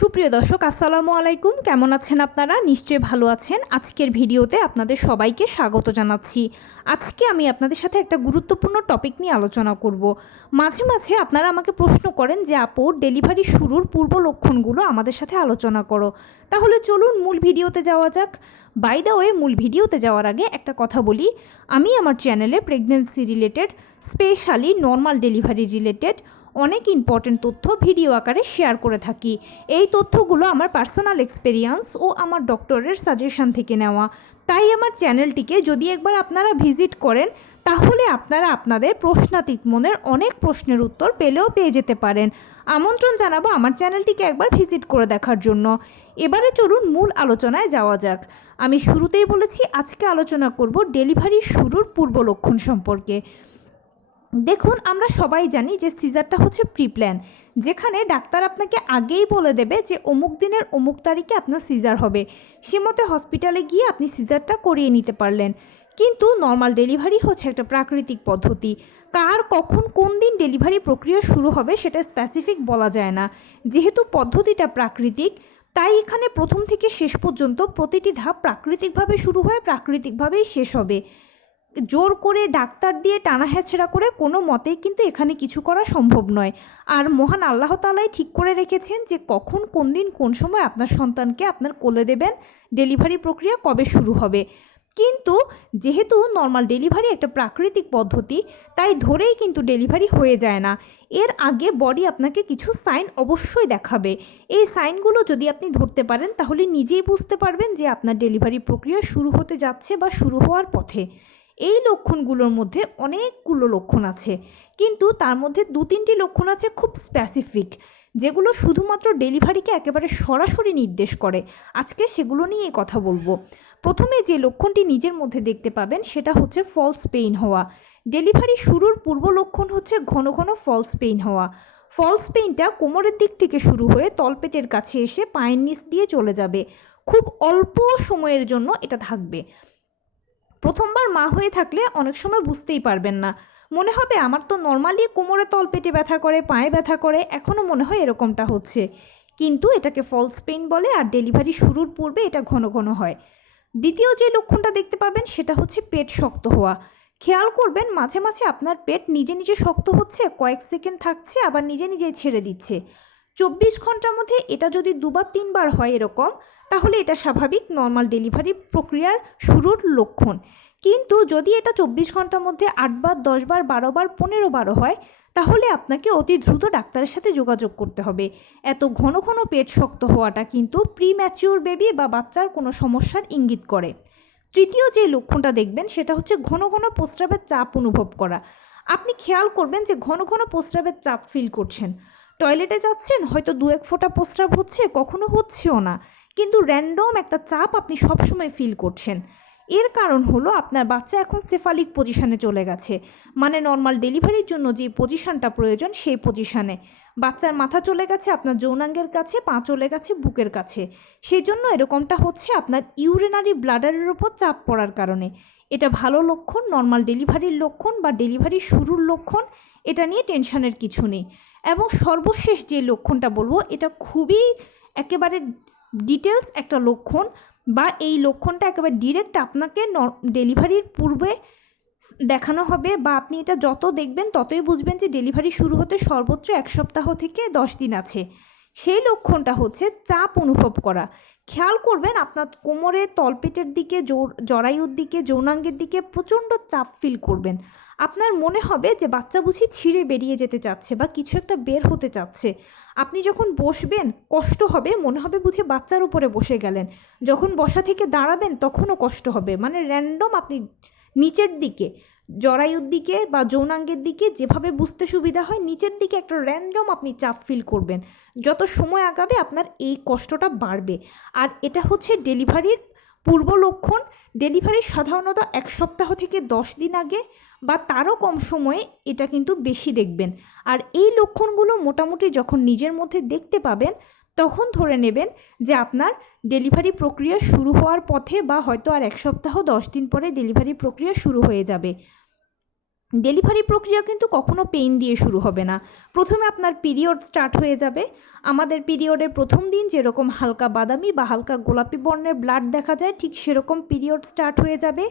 সুপ্রিয় দর্শক, আসসালামু আলাইকুম। কেমন আছেন আপনারা? নিশ্চয়ই ভালো আছেন। আজকের ভিডিওতে আপনাদের সবাইকে স্বাগত জানাচ্ছি। আজকে আমি আপনাদের সাথে একটা গুরুত্বপূর্ণ টপিক নিয়ে আলোচনা করব। মাঝে মাঝে আপনারা আমাকে প্রশ্ন করেন যে আপু, ডেলিভারি শুরুর পূর্ব লক্ষণগুলো আমাদের সাথে আলোচনা করো। তাহলে চলুন মূল ভিডিওতে যাওয়া যাক। বাই দ্য ওয়ে, মূল ভিডিওতে যাওয়ার আগে একটা কথা বলি। আমি আমার চ্যানেলে pregnancy related, specially normal delivery related অনেক ইম্পর্টেন্ট তথ্য ভিডিও আকারে শেয়ার করে থাকি। এই তথ্যগুলো আমার পার্সোনাল এক্সপেরিয়েন্স ও আমার ডক্টরের সাজেশন থেকে নেওয়া। তাই আমার চ্যানেলটিকে যদি একবার আপনারা ভিজিট করেন, তাহলে আপনারা আপনাদের প্রশ্নাতীত মনের অনেক প্রশ্নের উত্তর পেয়ে যেতে পারেন। আমন্ত্রণ জানাবো আমার চ্যানেলটিকে একবার ভিজিট করে দেখার জন্য। এবারে চলুন মূল আলোচনায় যাওয়া যাক। আমি শুরুতেই বলেছি আজকে আলোচনা করব ডেলিভারি শুরুর পূর্ব লক্ষণ সম্পর্কে। দেখুন, আমরা সবাই জানি যে সিজারটা হচ্ছে প্রি প্ল্যান, যেখানে ডাক্তার আপনাকে আগেই বলে দেবে যে অমুক দিনের অমুক তারিখে আপনার সিজার হবে। সে মতে হসপিটালে গিয়ে আপনি সিজারটা করিয়ে নিতে পারলেন। কিন্তু নর্মাল ডেলিভারি হচ্ছে একটা প্রাকৃতিক পদ্ধতি। কার কখন কোন দিন ডেলিভারি প্রক্রিয়া শুরু হবে সেটা স্পেসিফিক বলা যায় না। যেহেতু পদ্ধতিটা প্রাকৃতিক, তাই এখানে প্রথম থেকে শেষ পর্যন্ত প্রতিটি ধাপ প্রাকৃতিকভাবে শুরু হয়ে প্রাকৃতিকভাবেই শেষ হবে। জোর করে ডাক্তার দিয়ে টানা হেঁচড়া করে কোনো মতেই কিন্তু এখানে কিছু করা সম্ভব নয়। আর মহান আল্লাহ তাআলাই ঠিক করে রেখেছেন যে কখন কোন দিন কোন সময় আপনার সন্তানকে আপনার কোলে দেবেন, ডেলিভারি প্রক্রিয়া কবে শুরু হবে। কিন্তু যেহেতু নর্মাল ডেলিভারি একটা প্রাকৃতিক পদ্ধতি, তাই ধরেই কিন্তু ডেলিভারি হয়ে যায় না। এর আগে বডি আপনাকে কিছু সাইন অবশ্যই দেখাবে। এই সাইনগুলো যদি আপনি ধরতে পারেন, তাহলে নিজেই বুঝতে পারবেন যে আপনার ডেলিভারি প্রক্রিয়া শুরু হতে যাচ্ছে বা শুরু হওয়ার পথে। এই লক্ষণগুলোর মধ্যে অনেকগুলো লক্ষণ আছে, কিন্তু তার মধ্যে 2-3টি লক্ষণ আছে খুব স্পেসিফিক, যেগুলো শুধুমাত্র ডেলিভারিকে একেবারে সরাসরি নির্দেশ করে। আজকে সেগুলো নিয়েই কথা বলবো। প্রথমে যে লক্ষণটি নিজের মধ্যে দেখতে পাবেন সেটা হচ্ছে ফলস পেইন হওয়া। ডেলিভারি শুরুর পূর্ব লক্ষণ হচ্ছে ঘন ঘন ফলস পেইন হওয়া। ফলস পেইনটা কোমরের দিক থেকে শুরু হয়ে তলপেটের কাছে এসে পায়ের নিচ দিয়ে চলে যাবে। খুব অল্প সময়ের জন্য এটা থাকবে। প্রথমবার মা হয়ে থাকলে অনেক সময় বুঝতেই পারবেন না, মনে হবে আমার তো নর্মালি কোমরে তলপেটে ব্যথা করে, পায়ে ব্যথা করে, এখনও মনে হয় এরকমটা হচ্ছে। কিন্তু এটাকে ফলস পেইন বলে, আর ডেলিভারি শুরুর পূর্বে এটা ঘন ঘন হয়। দ্বিতীয় যে লক্ষণটা দেখতে পাবেন সেটা হচ্ছে পেট শক্ত হওয়া। খেয়াল করবেন মাঝে মাঝে আপনার পেট নিজে নিজে শক্ত হচ্ছে, কয়েক সেকেন্ড থাকছে, আবার নিজে নিজেই ছেড়ে দিচ্ছে। 24 ঘন্টার মধ্যে এটা যদি 2-3 বার হয় এরকম, তাহলে এটা স্বাভাবিক নর্মাল ডেলিভারি প্রক্রিয়ার শুরুর লক্ষণ। কিন্তু যদি এটা 24 ঘন্টার মধ্যে 8বার, 10বার, 12বার, 15বার হয়, তাহলে আপনাকে অতি দ্রুত ডাক্তারের সাথে যোগাযোগ করতে হবে। এত ঘন ঘন পেট শক্ত হওয়াটা কিন্তু প্রিম্যাচিওর বেবি বা বাচ্চার কোনো সমস্যার ইঙ্গিত করে। তৃতীয় যে লক্ষণটা দেখবেন সেটা হচ্ছে ঘন ঘন প্রস্রাবের চাপ অনুভব করা। আপনি খেয়াল করবেন যে ঘন ঘন প্রস্রাবের চাপ ফিল করছেন। টয়লেটে যাচ্ছেন, হয়তো 2-1 ফোঁটা প্রস্রাব হচ্ছে, কখনো হচ্ছেও না, কিন্তু র্যান্ডম একটা চাপ আপনি সবসময় ফিল করছেন। এর কারণ হলো আপনার বাচ্চা এখন সেফালিক পজিশনে চলে গেছে, মানে নর্মাল ডেলিভারির জন্য যে পজিশনটা প্রয়োজন সেই পজিশনে। বাচ্চার মাথা চলে গেছে আপনার যৌনাঙ্গের কাছে, পা চলে গেছে বুকের কাছে। সেই জন্য এরকমটা হচ্ছে আপনার ইউরিনারি ব্লাডারের ওপর চাপ পড়ার কারণে। এটা ভালো লক্ষণ, নর্মাল ডেলিভারির লক্ষণ বা ডেলিভারির শুরুর লক্ষণ, এটা নিয়ে টেনশনের কিছু নেই। এবং সর্বশেষ যে লক্ষণটা বলবো, এটা খুবই একেবারে ডিটেলস একটা লক্ষণ, বা এই লক্ষণটা একেবারে ডিরেক্ট আপনাকে ডেলিভারির পূর্বে দেখানো হবে, বা আপনি এটা যত দেখবেন ততই বুঝবেন যে ডেলিভারি শুরু হতে সর্বোচ্চ 1 সপ্তাহ থেকে 10 দিন আছে। সেই লক্ষণটা হচ্ছে চাপ অনুভব করা। খেয়াল করবেন আপনার কোমরে, তলপেটের দিকে, জরায়ুর দিকে, যৌনাঙ্গের দিকে প্রচণ্ড চাপ ফিল করবেন। আপনার মনে হবে যে বাচ্চা বুঝি ছিঁড়ে বেরিয়ে যেতে চাচ্ছে বা কিছু একটা বের হতে চাচ্ছে। আপনি যখন বসবেন কষ্ট হবে, মনে হবে বুঝি বাচ্চার উপরে বসে গেলেন। যখন বসা থেকে দাঁড়াবেন তখনও কষ্ট হবে, মানে র্যান্ডম আপনি নিচের দিকে, জরায়ুর দিকে বা যৌনাঙ্গের দিকে যেভাবে বুঝতে সুবিধা হয়, নিচের দিকে একটা র্যান্ডম আপনি চাপ ফিল করবেন। যত সময় আগাবে আপনার এই কষ্টটা বাড়বে। আর এটা হচ্ছে ডেলিভারির পূর্ব লক্ষণ। ডেলিভারি সাধারণত 1 সপ্তাহ থেকে 10 দিন আগে বা তারও কম সময়ে এটা কিন্তু বেশি দেখবেন। আর এই লক্ষণগুলো মোটামুটি যখন নিজের মধ্যে দেখতে পাবেন, তখন ধরে নেবেন যে আপনার ডেলিভারি প্রক্রিয়া শুরু হওয়ার পথে, বা হয়তো আর 1 সপ্তাহ 10 দিন পরে ডেলিভারি প্রক্রিয়া শুরু হয়ে যাবে। ডেলিভারি প্রক্রিয়া কিন্তু কখনো পেইন দিয়ে শুরু হবে না। প্রথমে আপনার পিরিয়ড স্টার্ট হয়ে যাবে। আমাদের পিরিয়ডের প্রথম দিন যেরকম হালকা বাদামি বা হালকা গোলাপি বর্ণের ব্লাড দেখা যায়, ঠিক সেরকম পিরিয়ড স্টার্ট হয়ে যাবে।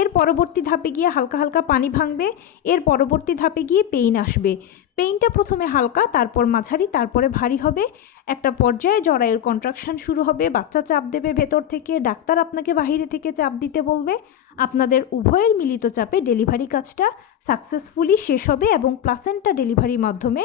এর পরবর্তী ধাপে গিয়ে হালকা হালকা পানি ভাঙবে। এর পরবর্তী ধাপে গিয়ে পেইন আসবে। পেইনটা প্রথমে হালকা, তারপর মাঝারি, তারপরে ভারী হবে। একটা পর্যায়ে জরায়ুর কন্ট্রাকশন শুরু হবে, বাচ্চা চাপ দেবে ভেতর থেকে, ডাক্তার আপনাকে বাহিরে থেকে চাপ দিতে বলবে। আপনাদের উভয়ের মিলিত চাপে ডেলিভারি কাজটা সাকসেসফুলি শেষ হবে এবং প্লাসেন্টা ডেলিভারির মাধ্যমে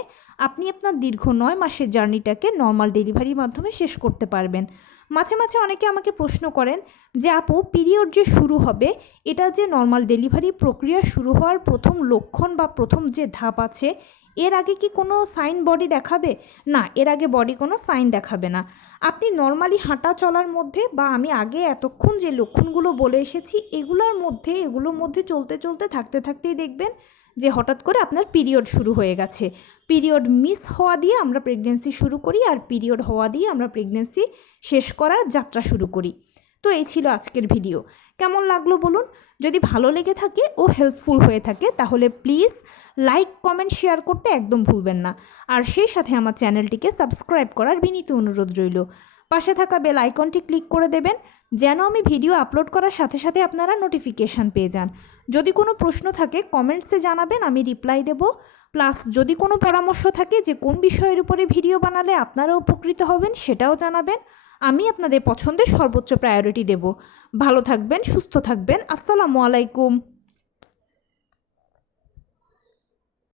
আপনি আপনার দীর্ঘ 9 মাসের জার্নিটাকে নর্মাল ডেলিভারির মাধ্যমে শেষ করতে পারবেন। মাঝে মাঝে অনেকে আমাকে প্রশ্ন করেন যে আপু, পিরিয়ড যে শুরু হবে এটা যে নর্মাল ডেলিভারি প্রক্রিয়া শুরু হওয়ার প্রথম লক্ষণ বা প্রথম যে ধাপ আছে, এর আগে কি কোনো সাইন বডি দেখাবে? না, এর আগে বডি কোনো সাইন দেখাবে না। আপনি নর্মালি হাঁটা চলার মধ্যে বা আমি আগে এতক্ষণ যে লক্ষণগুলো বলে এসেছি এগুলোর মধ্যে চলতে চলতে থাকতে থাকতেই দেখবেন যে হঠাৎ করে আপনার পিরিয়ড শুরু হয়ে গেছে। পিরিয়ড মিস হওয়া দিয়ে আমরা প্রেগনেন্সি শুরু করি, আর পিরিয়ড হওয়া দিয়ে আমরা প্রেগনেন্সি শেষ করার যাত্রা শুরু করি। তো এই ছিল আজকের ভিডিও। কেমন লাগলো বলুন? যদি ভালো লেগে থাকে ও হেল্পফুল হয়ে থাকে তাহলে প্লিজ লাইক, কমেন্ট, শেয়ার করতে একদম ভুলবেন না। আর সেই সাথে আমার চ্যানেলটিকে সাবস্ক্রাইব করার বিনীত অনুরোধ রইল। পাশে থাকা বেল আইকনটি ক্লিক করে দেবেন যেন আমি ভিডিও আপলোড করার সাথে সাথে আপনারা নোটিফিকেশান পেয়ে যান। যদি কোনো প্রশ্ন থাকে কমেন্টসে জানাবেন, আমি রিপ্লাই দেব। প্লাস যদি কোনো পরামর্শ থাকে যে কোন বিষয়ের উপরে ভিডিও বানালে আপনারা উপকৃত হবেন সেটাও জানাবেন। আমি আপনাদের পছন্দের সর্বোচ্চ প্রায়োরিটি দেব। ভালো থাকবেন, সুস্থ থাকবেন। আসসালামু আলাইকুম।